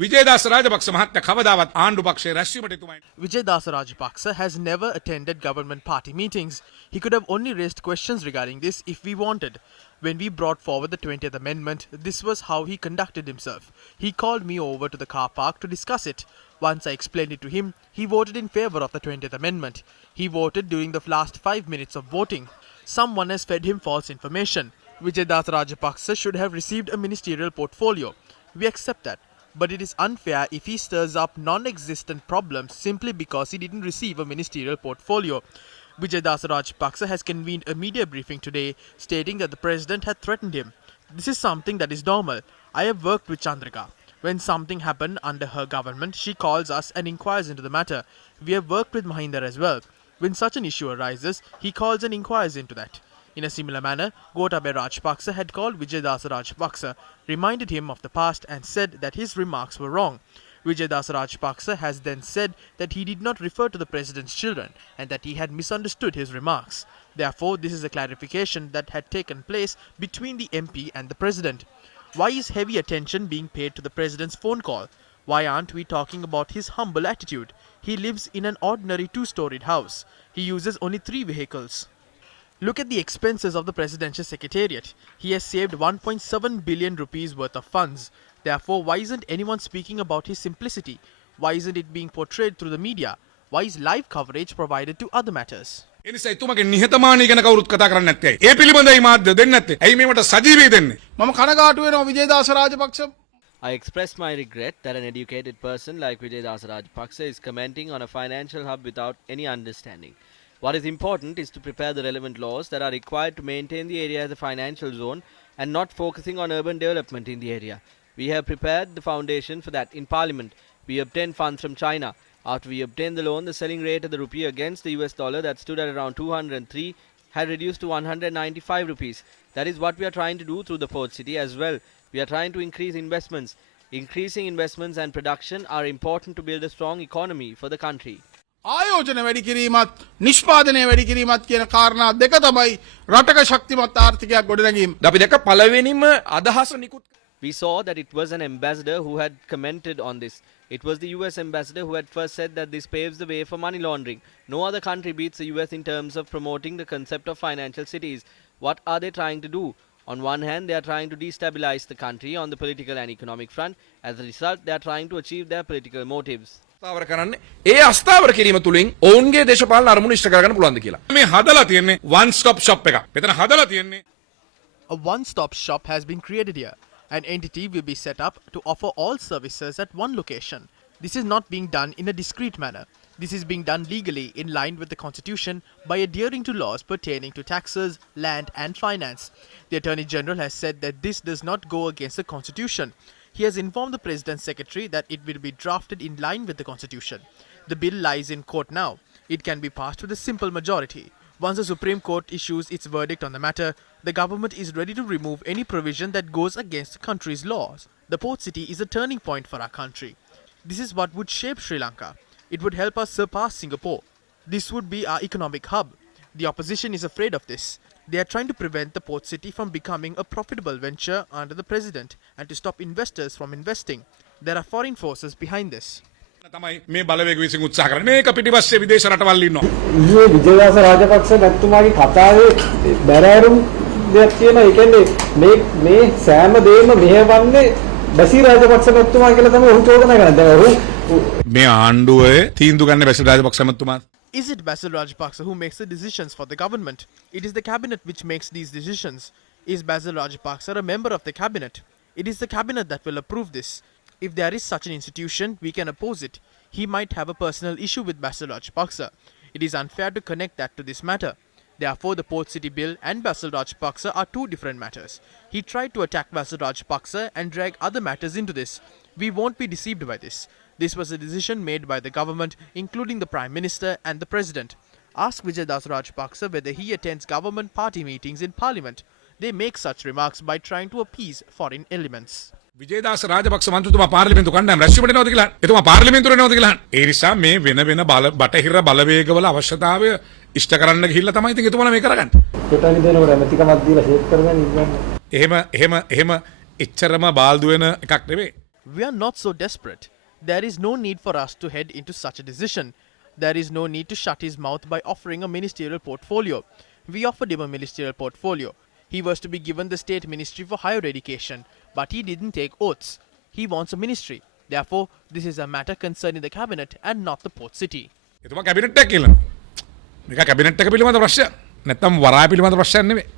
විජේදාස රාජපක්ෂ මහත්තයා කවදාවත් ආණ්ඩු පක්ෂයේ රැස්වීමට එතුමයි. Vijaydas Rajapaksa has never attended government party meetings. He could have only raised questions regarding this if we wanted. When we brought forward the 20th Amendment, this was how he conducted himself. He called me over to the car park to discuss it. Once I explained it to him, he voted in favor of the 20th Amendment. He voted during the last 5 minutes of voting. Someone has fed him false information. Vijaydas Rajapaksa should have received a ministerial portfolio. We accept that. But it is unfair if he stirs up non-existent problems simply because he didn't receive a ministerial portfolio. Vijaydas Rajapaksa has convened a media briefing today stating that the president had threatened him. This is something that is normal. I have worked with Chandrika. When something happened under her government, she calls us and inquires into the matter. We have worked with Mahinda as well. When such an issue arises, he calls and inquires into that. In a similar manner, Gotabaya Rajapaksa had called Vijaydas Rajapaksa, reminded him of the past and said that his remarks were wrong. Vijaydas Rajapaksa has then said that he did not refer to the president's children and that he had misunderstood his remarks. Therefore, this is a clarification that had taken place between the MP and the president. Why is heavy attention being paid to the president's phone call? Why aren't we talking about his humble attitude? He lives in an ordinary 2-storied house. He uses only 3 vehicles. Look at the expenses of the presidential secretariat. He has saved 1.7 billion rupees worth of funds. Therefore, why isn't anyone speaking about his simplicity? Why isn't it being portrayed through the media? Why is live coverage provided to other matters? එනිසා එතුමගේ නිහතමානී ගැන කවුරුත් කතා කරන්නේ නැත්තේ. ඒ පිළිබඳයි මාධ්‍ය දෙන්නේ නැත්තේ. ඇයි මේවට සජීවී දෙන්නේ? මම කනගාටු වෙනවා Wijeyadasa Rajapaksa. I express my regret that an educated person like Vijaydas Rajapaksa is commenting on a financial hub without any understanding. What is important is to prepare the relevant laws that are required to maintain the area as a financial zone and not focusing on urban development in the area. We have prepared the foundation for that in Parliament. We obtained funds from China. After we obtained the loan, the selling rate of the rupee against the US dollar that stood at around 203 had reduced to 195 rupees. That is what we are trying to do through the port city as well. We are trying to increase investments. Increasing investments and production are important to build a strong economy for the country. ආයෝජන වැඩි කිරීමත් නිෂ්පාදනය වැඩි කිරීමත් කියන කාරණා දෙක තමයි රටක ශක්තිමත් ආර්ථිකයක් ගොඩනැගීම. අපි දැක්ක පළවෙනිම අදහස නිකුත් We saw that it was an ambassador who had commented on this. It was the US ambassador who had first said that this paves the way for money laundering. No other country beats the US in terms of promoting the concept of financial cities. What are they trying to do? On one hand, they are trying to destabilize the country on the political and economic front. As a result, they are trying to achieve their political motives. අස්ථාවර කරන්නේ ඒ අස්ථාවර කිරීම තුලින් ඔවුන්ගේ දේශපාලන අරමුණු ඉෂ්ට කරගන්න පුළුවන්ද කියලා. මේ හදලා තියෙන්නේ one stop shop එකක්. මෙතන හදලා තියෙන්නේ A one-stop shop has been created here. An entity will be set up to offer all services at one location. This is not being done in a discreet manner. This is being done legally in line with the Constitution by adhering to laws pertaining to taxes, land and finance. The Attorney General has said that this does not go against the Constitution. He has informed the President's Secretary that it will be drafted in line with the Constitution. The bill lies in court now. It can be passed with a simple majority. Once the Supreme Court issues its verdict on the matter, the government is ready to remove any provision that goes against the country's laws. The port city is a turning point for our country. This is what would shape Sri Lanka. It would help us surpass Singapore. This would be our economic hub. The opposition is afraid of this. They are trying to prevent the port city from becoming a profitable venture under the president and to stop investors from investing. There are foreign forces behind this. තමයි මේ බලවේග විසින් උත්සාහ කරන්නේ. මේක පිටිපස්සේ විදේශ රටවල් ඉන්නවා. ඊයේ විජේදාස රාජපක්ෂ මැතිතුමාගේ කතාවේ බැරෑරුම් දෙයක් තියෙනවා. ඒ කියන්නේ මේ සෑම දෙයක්ම මෙහෙවන්නේ බැසි රාජපක්ෂ මැතිතුමා කියලා තමයි ඔහු චෝදනා කරන්නේ. දැන් ඔහු මේ ආණ්ඩුවේ තීන්දුව ගන්න බැසි රාජපක්ෂ මැතිතුමා. Is it Basil Rajapaksa who makes the decisions for the government? It is the cabinet which makes these decisions. Is Basil Rajapaksa a member of the cabinet? It is the cabinet that will approve this. If there is such an institution, we can oppose it. He might have a personal issue with Basil Rajapaksa. It is unfair to connect that to this matter. Therefore, the Port City Bill and Basil Rajapaksa are two different matters. He tried to attack Basil Rajapaksa and drag other matters into this. We won't be deceived by this. This was a decision made by the government, including the Prime Minister and the President. Ask Vijaydas Rajapaksa whether he attends government party meetings in Parliament. They make such remarks by trying to appease foreign elements. Wijeyadasa Rajapaksa මන්ත්‍රීතුමා පාර්ලිමේන්තු කණ්ඩායම රැස්වීමට එනවද කියලා. එතුමා පාර්ලිමේන්තුවේ එනවද කියලා. ඒ නිසා මේ වෙන වෙන බටහිර බලවේගවල අවශ්‍යතාවය ඉෂ්ට කරන්න ගිහිල්ලා තමයි ඉතින් එතුමාලා මේ කරගන්නේ. කොටනි දෙනකොට ඇමතිකමක් දීලා ෂේප් කරගෙන ඉන්නවා. එහෙම එච්චරම බාල්දු වෙන එකක් නෙවෙයි. We are not so desperate. There is no need for us to head into such a decision. There is no need to shut his mouth by offering a ministerial portfolio. We offered him a ministerial portfolio. He was to be given the State Ministry for Higher Education, but he didn't take oaths. He wants a ministry. Therefore, this is a matter concerning the cabinet and not the port city. එතුමා cabinet එක කියනවා. මේක cabinet එක පිළිබඳ ප්‍රශ්නයක්. නැත්තම් වරාය පිළිබඳ ප්‍රශ්නයක් නෙවෙයි.